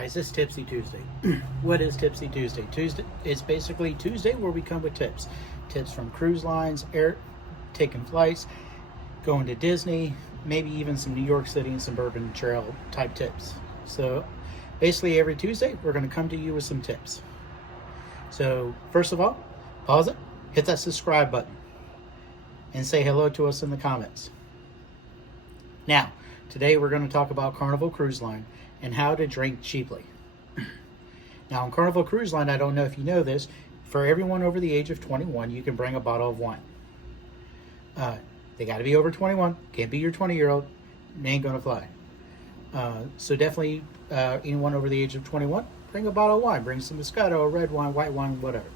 guys, it's Tipsy Tuesday. What is Tipsy Tuesday? Tuesday, it's basically Tuesday where we come with tips. Tips from cruise lines, taking flights, going to Disney, maybe even some New York City and suburban trail type tips. So basically every Tuesday, we're going to come to you with some tips. So first of all, pause it, hit that subscribe button, and say hello to us in the comments. Now, today we're going to talk about Carnival Cruise Line and how to drink cheaply. Now, on Carnival Cruise Line, I don't know if you know this, for everyone over the age of 21, you can bring a bottle of wine. They got to be over 21. Can't be your 20-year-old. They ain't going to fly. So definitely, anyone over the age of 21, bring a bottle of wine. Bring some Moscato, red wine, white wine, whatever.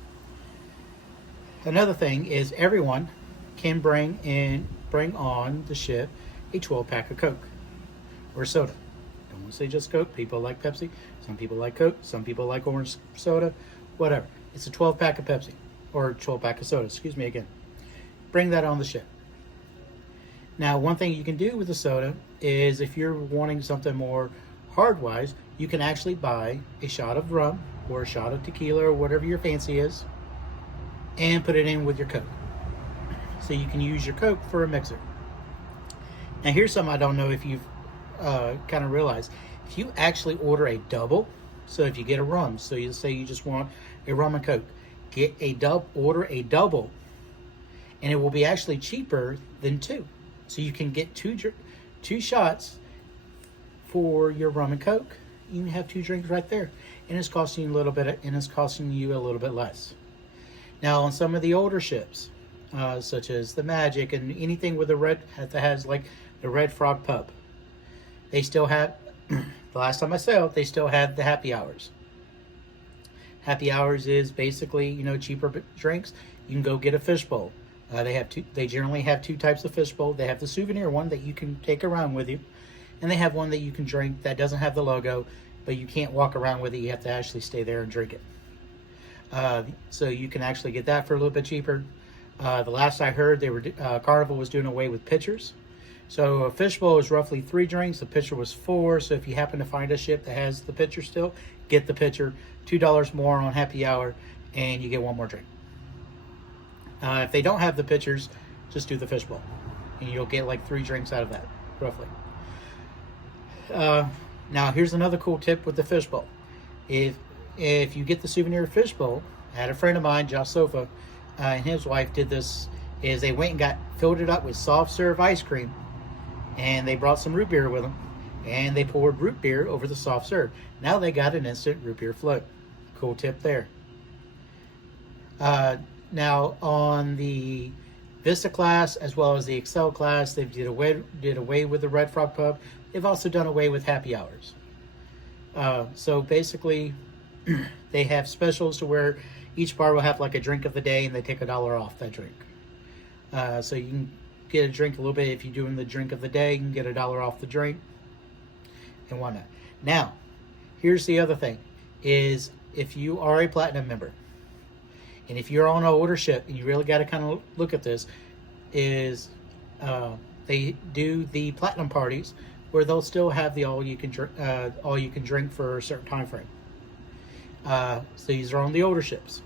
Another thing is everyone can bring on the ship a 12-pack of Coke or soda. Don't want to say just Coke. People like Pepsi. Some people like Coke. Some people like orange soda. Whatever. It's a 12-pack of Pepsi or 12-pack of soda. Excuse me again. Bring that on the ship. Now, one thing you can do with the soda is if you're wanting something more hard-wise, you can actually buy a shot of rum or a shot of tequila or whatever your fancy is and put it in with your Coke. So you can use your Coke for a mixer. Now, here's something I don't know if you've kind of realized. If you actually order a double, so if you get a rum, so you say you just want a rum and Coke, order a double, and it will be actually cheaper than two. So you can get two shots for your rum and Coke. You can have two drinks right there, and it's costing you a little bit less. Now, on some of the older ships, such as the Magic and anything with that has like the Red Frog Pub, they still have. The last time I sailed, they still had the happy hours. Happy hours is basically, cheaper drinks. You can go get a fishbowl. They generally have two types of fishbowl. They have the souvenir one that you can take around with you, and they have one that you can drink that doesn't have the logo, but you can't walk around with it. You have to actually stay there and drink it. So you can actually get that for a little bit cheaper. The last I heard, Carnival was doing away with pitchers. So a fishbowl is roughly 3 drinks. A pitcher was 4. So if you happen to find a ship that has the pitcher still, get the pitcher. $2 more on happy hour, and you get one more drink. If they don't have the pitchers, just do the fishbowl, and you'll get like 3 drinks out of that, roughly. Now, here's another cool tip with the fishbowl. If you get the souvenir fishbowl, I had a friend of mine, Josh Sofa, and his wife did this, is they went and filled it up with soft serve ice cream, and they brought some root beer with them, and they poured root beer over the soft serve. Now they got an instant root beer float. Cool tip there. Now on the Vista class as well as the Excel class, they did away with the Red Frog Pub. They've also done away with happy hours. So basically, they have specials to where each bar will have like a drink of the day, and they take $1 off that drink. So you can get a drink a little bit. If you're doing the drink of the day, you can get $1 off the drink and whatnot. Now, here's the other thing, is if you are a platinum member, and if you're on an older ship, and you really got to kind of look at this, is they do the platinum parties where they'll still have the all you can drink for a certain time frame. So these are on the older ships.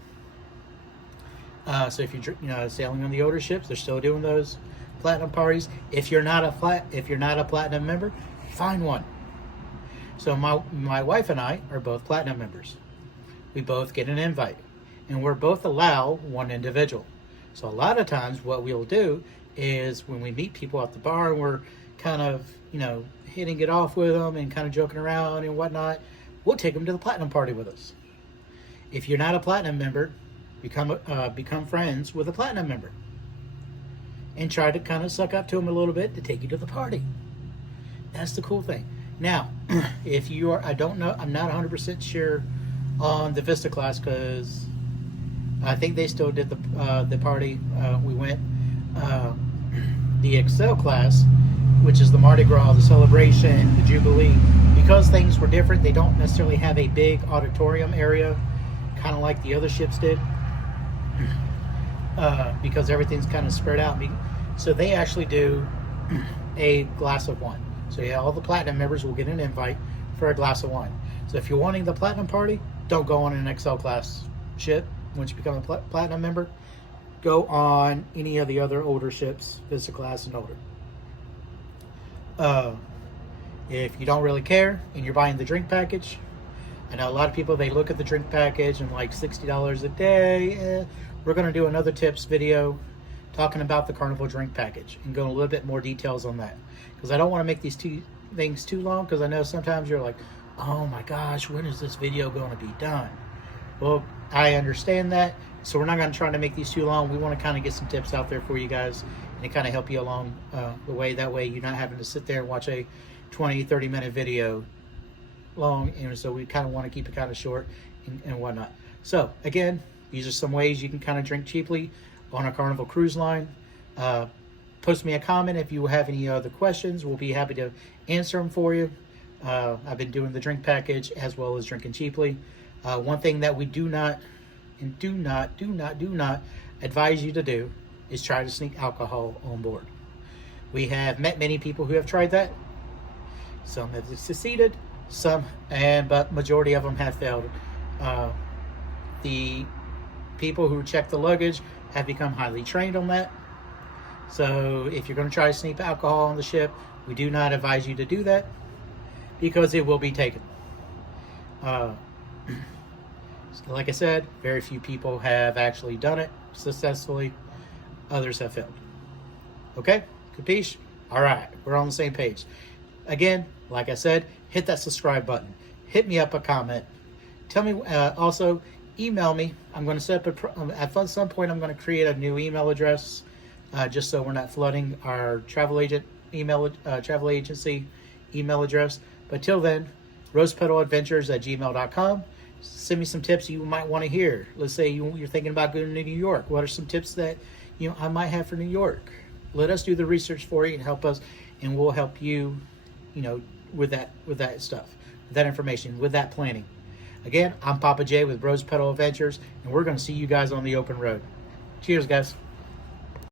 So if you're sailing on the older ships, they're still doing those platinum parties. If you're not a platinum member, find one. So my wife and I are both platinum members. We both get an invite, and we're both allowed one individual. So a lot of times what we'll do is when we meet people at the bar and we're kind of, hitting it off with them and kind of joking around and whatnot, we'll take them to the platinum party with us. If you're not a platinum member, become friends with a platinum member and try to kind of suck up to them a little bit to take you to the party. That's the cool thing. Now, if you are, I don't know, I'm not 100% sure on the Vista class, because I think they still did the party. We went the Excel class, which is the Mardi Gras, the celebration, the Jubilee. Because things were different, they don't necessarily have a big auditorium area, kind of like the other ships did, because everything's kind of spread out. So they actually do a glass of wine. So yeah, all the platinum members will get an invite for a glass of wine. So if you're wanting the Platinum Party, don't go on an XL class ship once you become a Platinum member. Go on any of the other older ships, Vista class and older. If you don't really care and you're buying the drink package, I know a lot of people, they look at the drink package and like $60 a day. We're going to do another tips video talking about the Carnival drink package and go in a little bit more details on that, because I don't want to make these two things too long, because I know sometimes you're like, oh my gosh, when is this video going to be done? Well, I understand that, so we're not going to try to make these too long. We want to kind of get some tips out there for you guys and kind of help you along the way. That way you're not having to sit there and watch a 20-30 minute video long, and so we kind of want to keep it kind of short and whatnot. So again, these are some ways you can kind of drink cheaply on a Carnival Cruise Line. Post me a comment if you have any other questions. We'll be happy to answer them for you. I've been doing the drink package as well as drinking cheaply. One thing that we do not advise you to do is try to sneak alcohol on board. We have met many people who have tried that. Some have succeeded, but majority of them have failed. The people who check the luggage have become highly trained on that. So if you're going to try to sneak alcohol on the ship, we do not advise you to do that, because it will be taken. Like I said, very few people have actually done it successfully. Others have failed. Okay? Capiche? All right. We're on the same page. Again, like I said, hit that subscribe button. Hit me up a comment. Tell me, also, email me. I'm going to set up at some point, I'm going to create a new email address, just so we're not flooding our travel agency email address. But till then, rosepedaladventures@gmail.com. Send me some tips you might want to hear. Let's say you're thinking about going to New York. What are some tips that I might have for New York? Let us do the research for you and help us, and we'll help you, with that stuff, with that information, with that planning. Again, I'm Papa J with Rose Pedal Adventures, and we're going to see you guys on the open road. Cheers, guys.